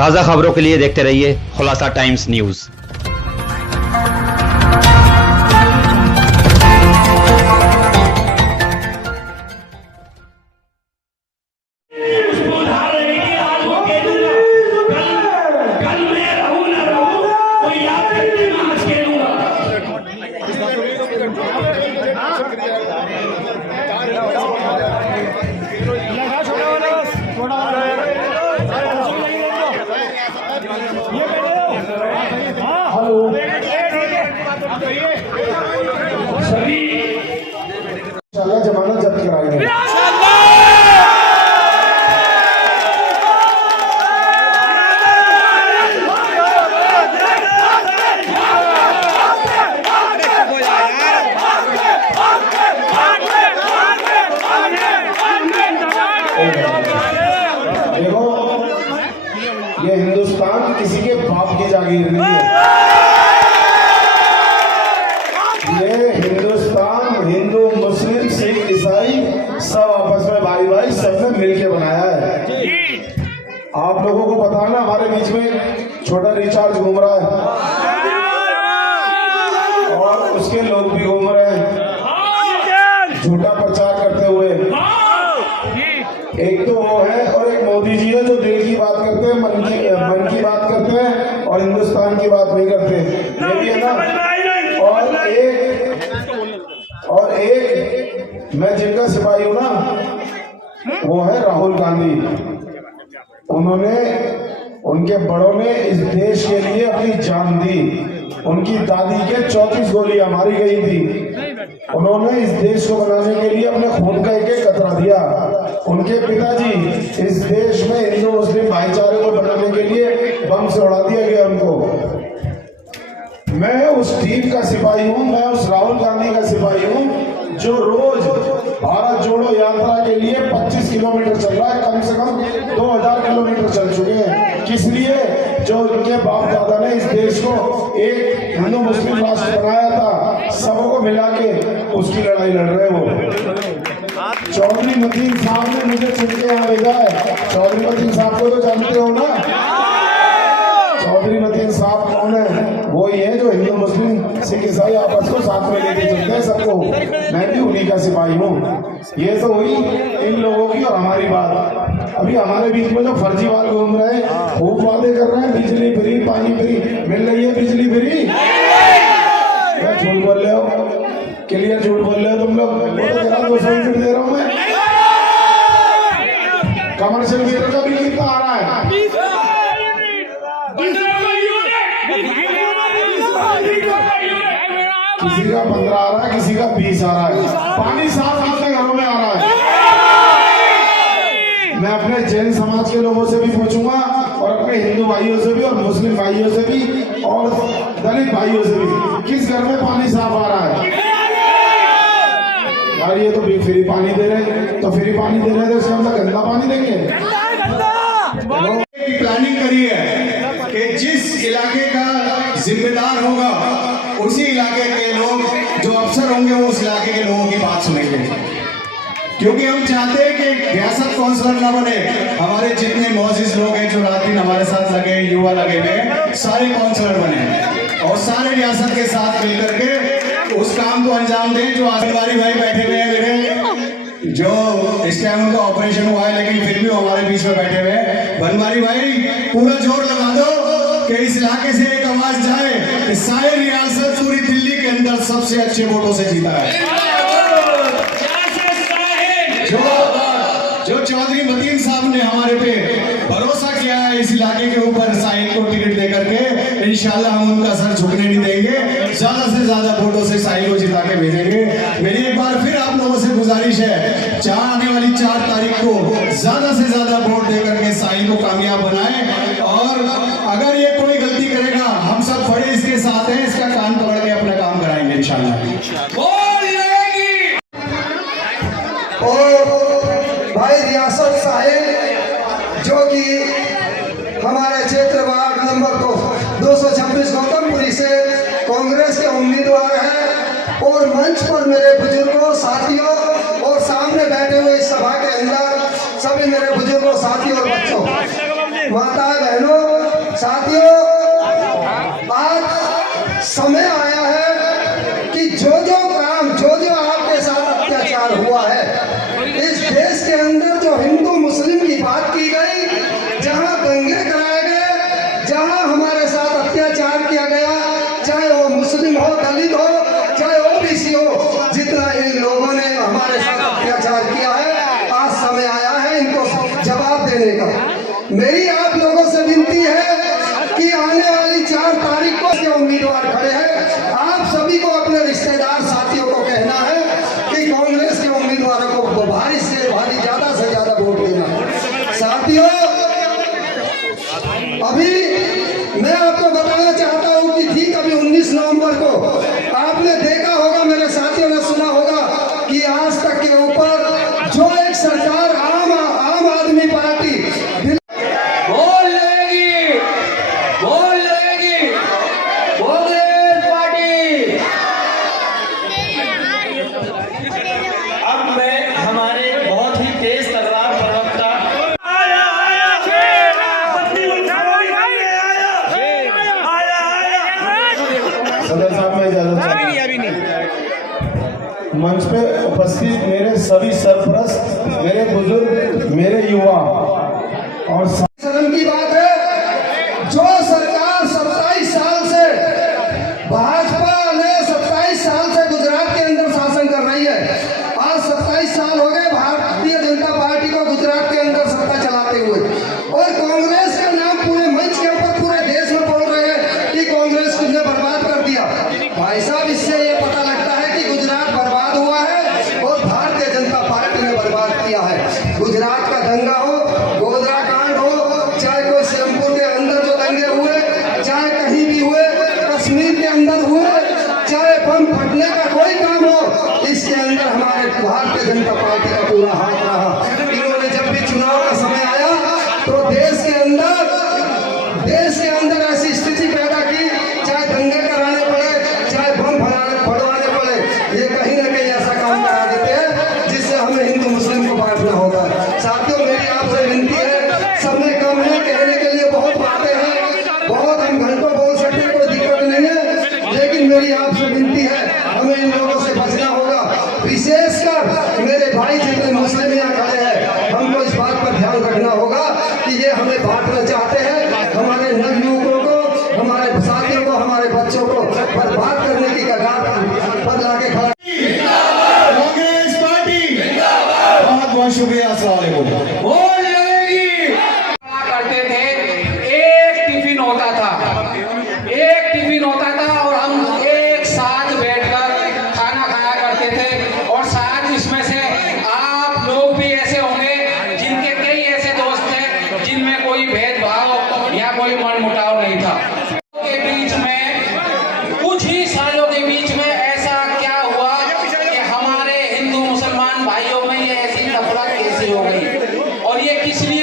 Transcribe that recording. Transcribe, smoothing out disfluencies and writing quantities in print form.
ताज़ा खबरों के लिए देखते रहिए खुलासा टाइम्स न्यूज़। सभी जमानत जब्त कराएंगे। देखो, ये हिंदुस्तान किसी के बाप की जागीर नहीं है। ये हिंदुस्तान हिंदू मुस्लिम सिख ईसाई सब आपस में भाई भाई सबने मिलके बनाया है। आप लोगों को पता है ना, हमारे बीच में छोटा रिचार्ज घूम रहा है और उसके लोग भी घूम रहे हैं झूठा प्रचार करते हुए। एक तो वो है और एक मोदी जी है जो दिल की बात करते हैं, मन की बात करते हैं और हिंदुस्तान की बात नहीं करते। ये भी है ना। और एक मैं जिनका सिपाही हूं ना, वो है राहुल गांधी। उन्होंने, उनके बड़ों ने इस देश के लिए अपनी जान दी। उनकी दादी के 34 गोलियां मारी गई थी। उन्होंने इस देश को बनाने के लिए अपने खून का एक कतरा दिया। उनके पिताजी इस देश में हिंदू मुस्लिम भाईचारे को बनाने के लिए बम से उड़ा दिया गया उनको। मैं उस टीम का सिपाही हूँ, मैं उस राहुल गांधी का सिपाही हूँ जो रोज भारत जोड़ो यात्रा के लिए 25 किलोमीटर चल रहा है। कम से कम 2000 किलोमीटर चल चुके हैं। किस लिए? जो उनके बाप दादा ने इस देश को एक हिंदू मुस्लिम राष्ट्र बनाया था, सबको मिला के उसकी लड़ाई लड़ रहे हो। चौधरी मतीन साहब ने मुझे चुन के यहाँ भेजा है। चौधरी मतीन साहब को तो जानते हो ना? चौधरी मतीन साहब कौन है? वो ही है जो हिंदू मुस्लिम सिख ईसाई आपस को साथ में लेके चलते हैं सबको। मैं भी उन्हीं का सिपाही हूँ। ये तो हुई इन लोगों की और हमारी बात। अभी हमारे बीच में जो फर्जीवाल घूम रहे हैं, खूब वादे कर रहे हैं, बिजली फ्री, पानी फ्री। मिल रही है बिजली फ्री? क्या झूठ बोल रहे हो? क्लियर झूठ बोल रहे हो तुम लोग। 200 यूनिट दे रहा हूँ मैं। कमर्शियल मीटर का बिल कितना आ रहा है? किसी का 15 आ रहा है, किसी का 20 आ रहा है। पानी 7 घरों में आ रहा है। मैं अपने जैन समाज के लोगों से भी पूछूंगा और अपने हिंदू भाइयों से भी और मुस्लिम भाइयों से भी और दलित भाइयों से भी, किस घर में पानी साफ आ रहा है? यार ये तो फ्री पानी दे रहे हैं, तो फ्री पानी दे रहे हैं तो इसका मतलब गंदा पानी देंगे? प्लानिंग करी है कि जिस इलाके का जिम्मेदार होगा उसी इलाके के लोग, जो अफसर होंगे वो उस इलाके के लोगों की बात सुनेंगे। क्योंकि हम चाहते हैं कि रियासत काउंसलर ना बने। हमारे जितने मौजूद लोग हैं जो रात दिन हमारे साथ लगे, युवा लगे हुए, सारे काउंसलर बने और सारे रियासत के साथ मिलकर के उस काम को अंजाम दें। जो आंगनबाड़ी भाई बैठे हुए हैं मेरे, जो इस टाइम उनका ऑपरेशन हुआ है लेकिन फिर भी हमारे बीच में बैठे हुए हैं, बनवारी भाई पूरा जोर लगा दो कि इस इलाके से एक आवाज जाए कि सारी रियासत पूरी दिल्ली के अंदर सबसे अच्छे वोटों से जीता है। जो चौधरी मतीन साहब ने हमारे पे भरोसा किया है इस इलाके के ऊपर, साहिल को टिकट देकर के, इंशाल्लाह हम उनका सर झुकने नहीं देंगे। ज्यादा से ज्यादा वोटों से साहिल को जिता के भेजेंगे। मेरी एक बार फिर आप लोगों से गुजारिश है, आने वाली 4 तारीख को ज्यादा से ज्यादा वोट देकर के साहिल को कामयाब बनाएं। और अगर ये कोई गलती करेगा, हम सब बड़े इसके साथ हैं, इसका कान पकड़ के अपना काम कराएंगे इंशाल्लाह। और भाई रियासत साहिल जो कि हमारे क्षेत्र वार्ड नंबर 226 गौतमपुरी से कांग्रेस के उम्मीदवार हैं, और मंच पर मेरे बुजुर्गों, साथियों और सामने बैठे हुए इस सभा के अंदर सभी मेरे बुजुर्गों, साथियों और बच्चों, माताएं, बहनों, साथियों, आज समय आया है कि जो काम जो आपके साथ अत्याचार हुआ है, इस देश के अंदर जो हिंदू मुस्लिम की बात की गई, जहां दंगे कराए गए, जहां हमारे साथ अत्याचार किया गया, चाहे वो मुस्लिम हो, दलित हो, चाहे ओबीसी हो, जितना इन लोगों ने हमारे साथ अत्याचार किया है, आज समय आया है इनको जवाब देने का। मेरी आप लोगों से विनती है कि आने वाली 4 तारीख को जो उम्मीदवार खड़े हैं, आप सभी को अपने रिश्तेदार साथियों को कहना है कि कांग्रेस के उम्मीदवारों को भारी से भारी, ज्यादा से ज्यादा वोट देना। साथियों, अभी मैं आपको बताना चाहता हूं कि ठीक अभी 19 नवंबर को आपने देखा होगा, मेरे साथियों ने सुना होगा कि आज तक के ऊपर जो एक सरकार आम आदमी पार्टी सदर साहब मैं इजाजत मंच पे उपस्थित मेरे सभी सरपरस्त, मेरे बुजुर्ग, मेरे युवा और शर्म की बात है, जो सरकार 27 साल से भाजपा ने 27 साल से गुजरात के अंदर शासन कर रही है। आज 27 साल हो गए भारतीय जनता पार्टी को गुजरात के अंदर सत्ता चलाते हुए, और कांग्रेस का नाम पूरे मंच के ऊपर पूरे देश में बोल रहे हैं कि कांग्रेस को बर्बाद कर दिया। भाई साहब, इससे ये पता लगता है कि गुजरात बर्बाद हुआ है और भारतीय जनता पार्टी ने बर्बाद किया है। गुजरात का दंगा हो, गोधरा कांड हो, चाहे कोई सिरमपुर के अंदर जो दंगे हुए, चाहे कहीं भी हुए, कश्मीर के अंदर हुए, चाहे बम फटने का कोई काम हो, इसके अंदर हमारे भारतीय जनता पार्टी का पूरा हाथ रहा। इन्होंने जब भी चुनाव का समय आया तो देश के अंदर ऐसी स्थिति पैदा की, चाहे दंगे कराने पड़े, चाहे बम फड़वाने पड़े, ये कहीं ना कहीं ऐसा काम करा देते हैं जिससे हमें हिंदू मुस्लिम को बांटना होता है। साथियों, मेरी आपसे विनती है, सब में कम है, कहने के लिए बहुत बातें हैं, बहुत हम घंटों बोल सकते हैं, कोई दिक्कत नहीं है, लेकिन मेरी आपसे विनती है, हमें इन लोगों से बचना होगा। विशेषकर मेरे भाई जितने मुस्लिम यहाँ खड़े हैं, हमको इस बात पर ध्यान रखना होगा कि ये हमें बांटना चाहते हैं, हमारे नवयुवकों को, हमारे साथियों को, हमारे बच्चों को बर्बाद करने की कगार पर लाके खड़ा। कांग्रेस पार्टी बहुत बहुत शुक्रिया। अस्सलाम वालेकुम। करते थे, एक टिफिन होता था और हम एक साथ बैठकर खाना खाया करते थे। और साथ इसमें से आप लोग भी ऐसे होंगे जिनके कई ऐसे दोस्त थे जिनमें कोई भेदभाव या कोई मनमुटाव नहीं था। के बीच में कुछ ही सालों के बीच में ऐसा क्या हुआ कि हमारे हिंदू मुसलमान भाइयों में ये ऐसी नफरत कैसी हो गई, और ये किस लिए